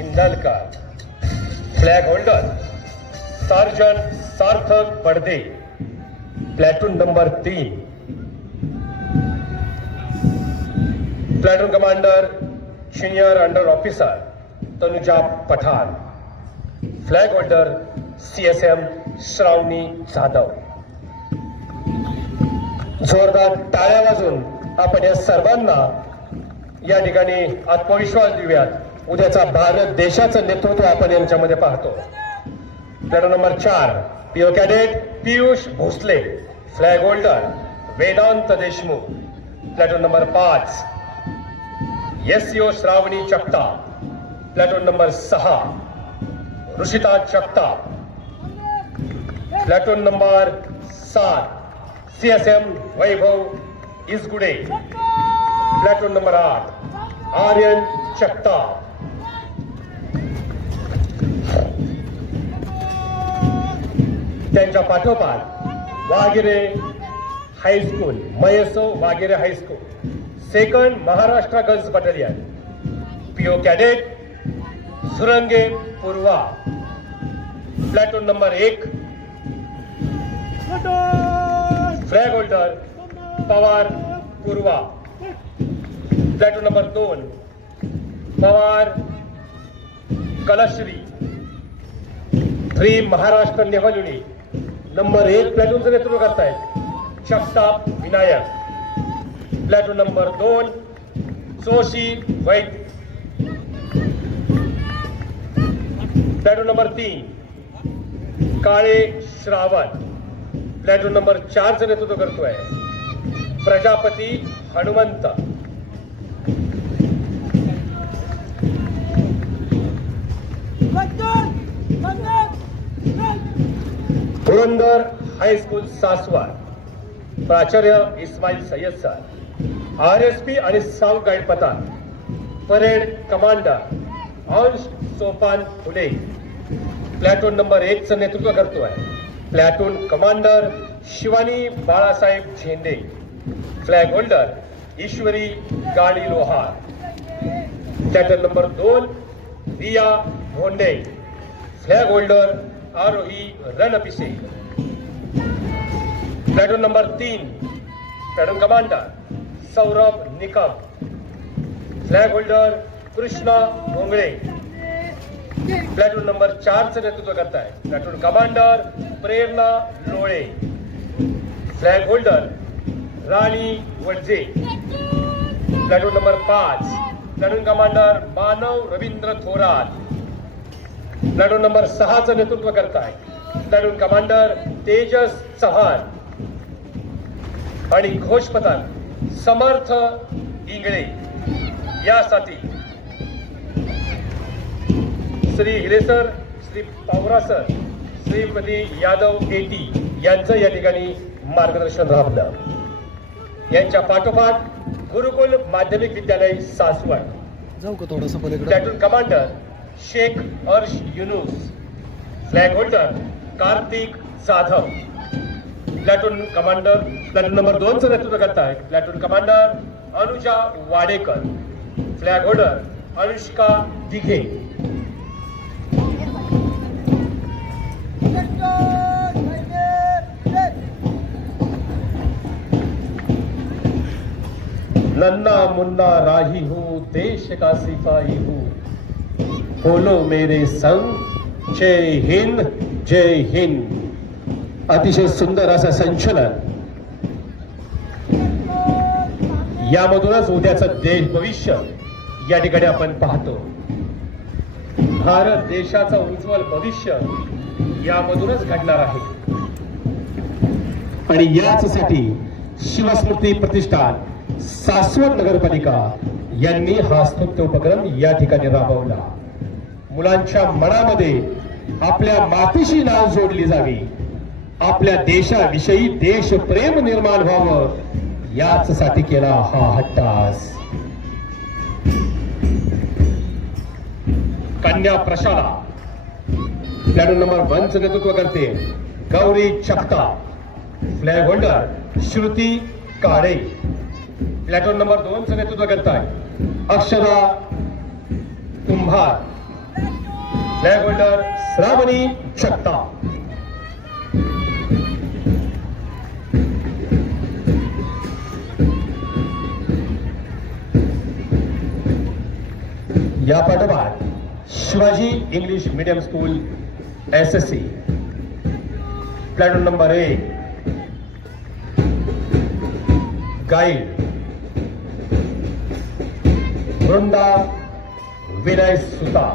Indalkar flag holder sergeant Sarthak Padade platoon number तीन. Platoon commander senior under officer Tanuja Pathan. Flag holder C S M Shravani Jadhav. जोरदार टाळ्या वाजून आपण या सर्वांना या ठिकाणी आत्मविश्वास देऊयात. उद्याचा भारत देशाचं नेतृत्व आपण यांच्यामध्ये पाहतो. प्लॅटो नंबर चार PO cadet Piyush Bhosale flag holder Vedant Deshmukh. Platoon number पाच S O Shravani चक्ता platoon number सहा ऋषिता चक्ता प्लॅटून नंबर सात C S M Vaibhav Isgude. Platoon number आठ आर्यन चक्ता त्यांच्या पाठोपाठ Wagire high school मयसो Wagire high school second Maharashtra girls battalion PO cadet Surange Purva platoon number एक flag holder Pawar Purva platoon number दोन Pawar Kalashri three Maharashtra naval unit number एक प्लॅटूनचं नेतृत्व करतायत. शक्ताप Vinayak. Platoon number दोन सोशी वैद. प्लॅटून नंबर तीन Kale Shravan. Platoon number चारचं नेतृत्व करतोय. प्रजापती हनुमंत. पुरंदर हायस्कूल सासवार प्राचार्य Ismail Sayyed sir R S P आणि साऊथ गाईड पताक परेड कमांडर अंश सोपान फुले. प्लॅटून नंबर एकचं नेतृत्व करतो आहे प्लॅटून कमांडर शिवानी बाळासाहेब झेंडे. फ्लॅग होल्डर ईश्वरी गाडी लोहार. प्लॅटून नंबर दोन रिया भोंडे. फ्लॅग होल्डर आरोही रन रणपिसे प्लॅटून नंबर तीन platoon commander Saurabh Nikam flag holder Krishna Bhongale platoon number चारचं नेतृत्व आहे platoon commander Prerna Lole flag holder Rani Wadje platoon number पाच platoon commander Manav Ravindra Thorat platoon number सहाचं नेतृत्व करताय platoon commander Tejas Chavan आणि घोष पथक समर्थ इंगळे. यासाठी श्री हिरेसर श्री पावरा सर श्रीमती यादव एटी यांचं या ठिकाणी मार्गदर्शन राबलं. यांच्या पाठोपाठ गुरुकुल माध्यमिक विद्यालय सासवड. जाऊ का थोडंसं पलीकडे? Platoon commander Shaikh Harsh Yunus flag holder Kartik Jadhav platoon commander platoon number दोनचं नेतृत्व करताय platoon commander Anuja Wadekar. Flag holder Anushka Dighe. नन्ना मुन्ना राही हूँ देश का सिपाही हूँ. बोलो मेरे संग जय हिंद जय हिंद। अतिशय सुंदर असं संचलन। यामधूनच उद्याचं देश भविष्य या ठिकाणी आपण पाहतो. भारत देशाचं उज्ज्वल भविष्य यामधूनच घडणार आहे. आणि याचसाठी शिवस्मृती प्रतिष्ठान सासवड नगरपालिका यांनी हा स्तुत्य उपक्रम या ठिकाणी राबवला. मुलांच्या मनामध्ये आपल्या मातीशी नाव जोडली जावी. आपल्या देशाविषयी देशप्रेम निर्माण व्हावं. याच साठी केला हा हट्टास कन्या प्रशाला. प्लॅटून नंबर वनच नेतृत्व करते Gauri चक्ता flag holder Shruti Kale. Platoon number दोनचं नेतृत्व करताय अक्षरा कुंभार फ्लॅग होल्डर श्रावणी शकता या पाठोपाठ Shivaji English medium school S S C. Platoon number एक. गाईड. वृंदा विनय सुता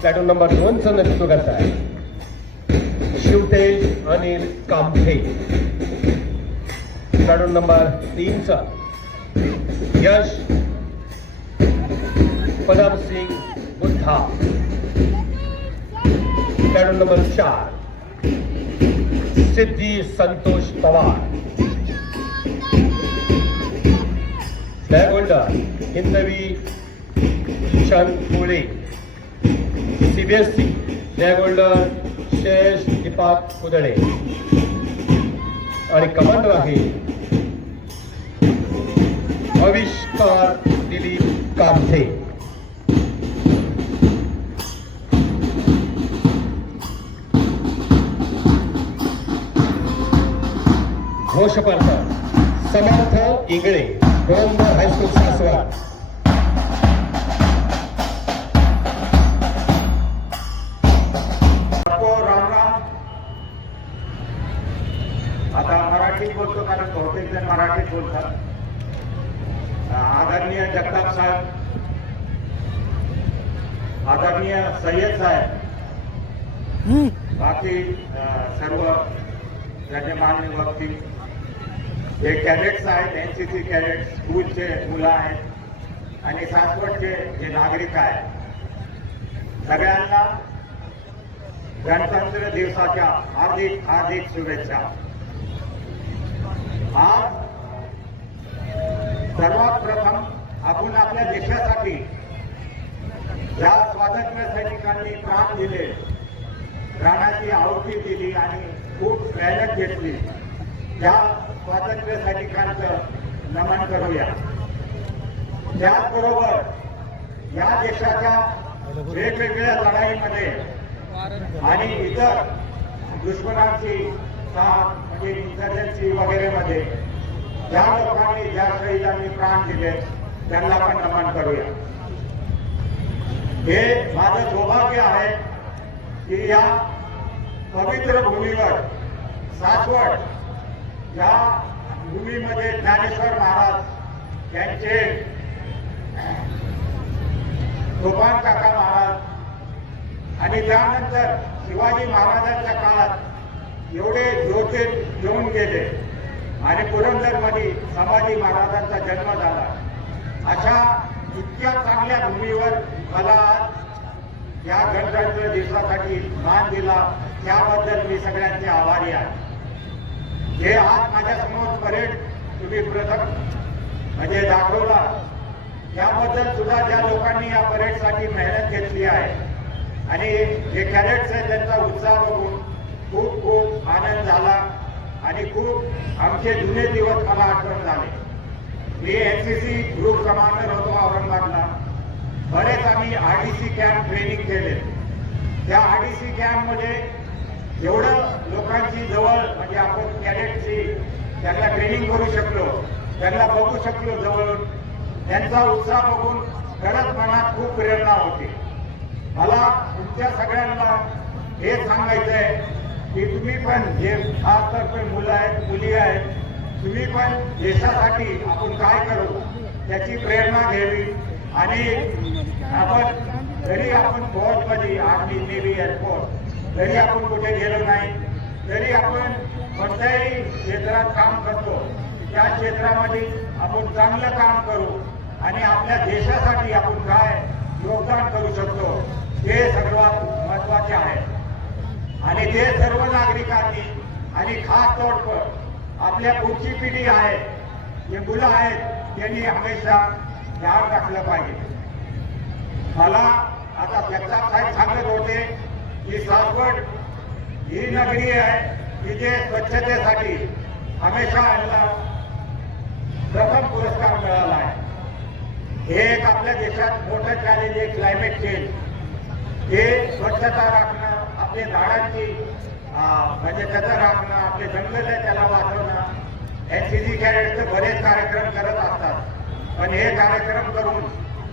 प्लॅटून नंबर दोनचं नेतृत्व करत आहे शिवतेज, अनिल कामठे प्लॅटून नंबर तीनचा यश, पदम सिंग बुद्धा। प्लॅटून नंबर चार। Siddhi Santosh Pawar. Flag holder Hindavi Kishan Kole CBSE flag holder Shesh Deepak Kudale आणि कमांडो आहे आविष्कार दिलीप कामथे घोषपार्थ समर्थ इंगळे गोंदर हायस्कूल सासवड. मराठीत बोलतो कारण बहुतेक जण मराठीत बोलतात. आदरणीय जगताप साहेब आदरणीय सय्यद साहेब बाकी सर्व गण्यमान्य व्यक्ती हे कॅडेट्स आहेत एन सी सी कॅडेट स्कूलचे मुलं आहेत आणि सासवडचे जे नागरिक आहेत. सगळ्यांना गणतंत्र दिवसाच्या हार्दिक हार्दिक शुभेच्छा. आज सर्वात प्रथम आपण आपल्या देशासाठी ज्या स्वातंत्र्य सैनिकांनी प्राण दिले प्राणाची आहुती दिली आणि खूप मेहनत घेतली. त्या स्वातंत्र्य सैनिकांचं नमन करूया. त्याचबरोबर या देशाच्या वेगवेगळ्या लढाईमध्ये आणि इतर दुश्मनांची साथ म्हणजे इंटर्जन्सी वगैरे मध्ये ज्या लोकांनी ज्या शहीदांनी प्राण दिले त्यांना पण नमन करूया. हे माझं सौभाग्य आहे की या पवित्र भूमीवर सासवड या भूमीमध्ये ज्ञानेश्वर महाराज यांचे गोपाल काका महाराज आणि त्यानंतर शिवाजी महाराजांच्या काळात एवढे योद्धे घेऊन गेले. आणि पुरंदरमध्ये संभाजी महाराजांचा जन्म झाला. अशा इतक्या चांगल्या भूमीवर मला आज या गणतंत्र दिवसासाठी मान दिला. त्याबद्दल मी सगळ्यांचे आभारी आहे. जे आज माझ्यासमोर परेड तुम्ही प्रथम म्हणजे दाखवला. याबद्दल सुद्धा ज्या लोकांनी या परेडसाठी मेहनत घेतली आहे. आणि जे कॅरेट्स आहेत त्यांचा उत्साह बघून खूप खूप आनंद झाला आणि खूप आमचे जुने दिवस मला आठवण झाले. मी N C C group commander होतो औरंगाबादला. बरेच आम्ही R D C camp training केले. त्या आर डी सी कॅम्पमध्ये एवढं लोकांची जवळ म्हणजे आपण कॅडेटची त्यांना ट्रेनिंग करू शकलो त्यांना बघू शकलो जवळून. त्यांचा उत्साह बघून खरंच मनात खूप प्रेरणा होती. मला तुमच्या सगळ्यांना हे सांगायचं आहे की तुम्ही पण जे खास तर मुलं आहेत मुली आहेत तुम्ही पण देशासाठी आपण काय करू त्याची प्रेरणा घ्यावी. आणि आपण जरी आपण फोर्टमध्ये आर्मी नेव्ही एअरफोर्स जरी आपण कुठे गेलो नाही तरी आपण कोणत्याही क्षेत्रात काम करतो त्या क्षेत्रामध्ये आपण चांगलं काम करू आणि आपल्या देशासाठी आपण काय योगदान करू शकतो हे सर्वात महत्त्वाचे आहे. आणि ते सर्व नागरिकांनी आणि खास तौर आपल्या पुढची पिढी आहे जे मुलं आहेत त्यांनी हमेशा ध्यान राखलं पाहिजे. मला आता जगताप साहेब सांगत होते की सासवड ही नगरी आहे की जे स्वच्छतेसाठी हमेशा यांना प्रथम पुरस्कार मिळाला आहे. हे एक आपल्या देशात मोठं चॅलेंज आहे क्लायमेट चेंज हे स्वच्छता राखणं आपल्या झाडांची म्हणजे त्याचं राखणं आपले जंगल आहे त्याला वाचवणं एन सी कॅडेटचे बरेच कार्यक्रम करत असतात. पण हे कार्यक्रम करून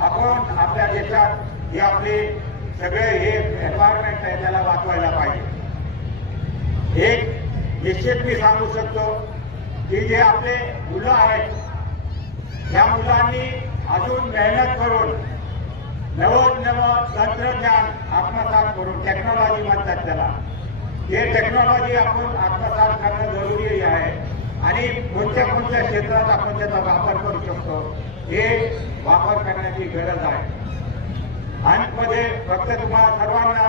आपण आपल्या देशात हे आपले सगळे हे एन्व्हायरमेंट आहे त्याला वाचवायला पाहिजे. एक निश्चित मी सांगू शकतो की जे आपले मुलं आहेत या मुलांनी अजून मेहनत करून नवं नवं तंत्रज्ञान आत्मसात करून टेक्नॉलॉजी म्हणतात त्याला. हे टेक्नॉलॉजी आपण आत्मसात करणं जरुरी आहे. आणि कोणत्या कोणत्या क्षेत्रात आपण त्याचा वापर करू शकतो हे वापर करण्याची गरज आहे. अंतमध्ये फक्त तुम्हाला सर्वांना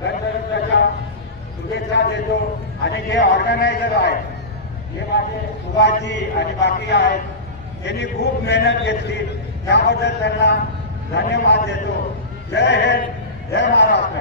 गणतंत्राच्या शुभेच्छा देतो. आणि जे ऑर्गनायझर आहेत जे माझे सुभाषजी आणि बाकी आहेत त्यांनी खूप मेहनत घेतली. त्याबद्दल त्यांना ధన్యవాదాలు జై హింద్ జై మహారాష్ట్ర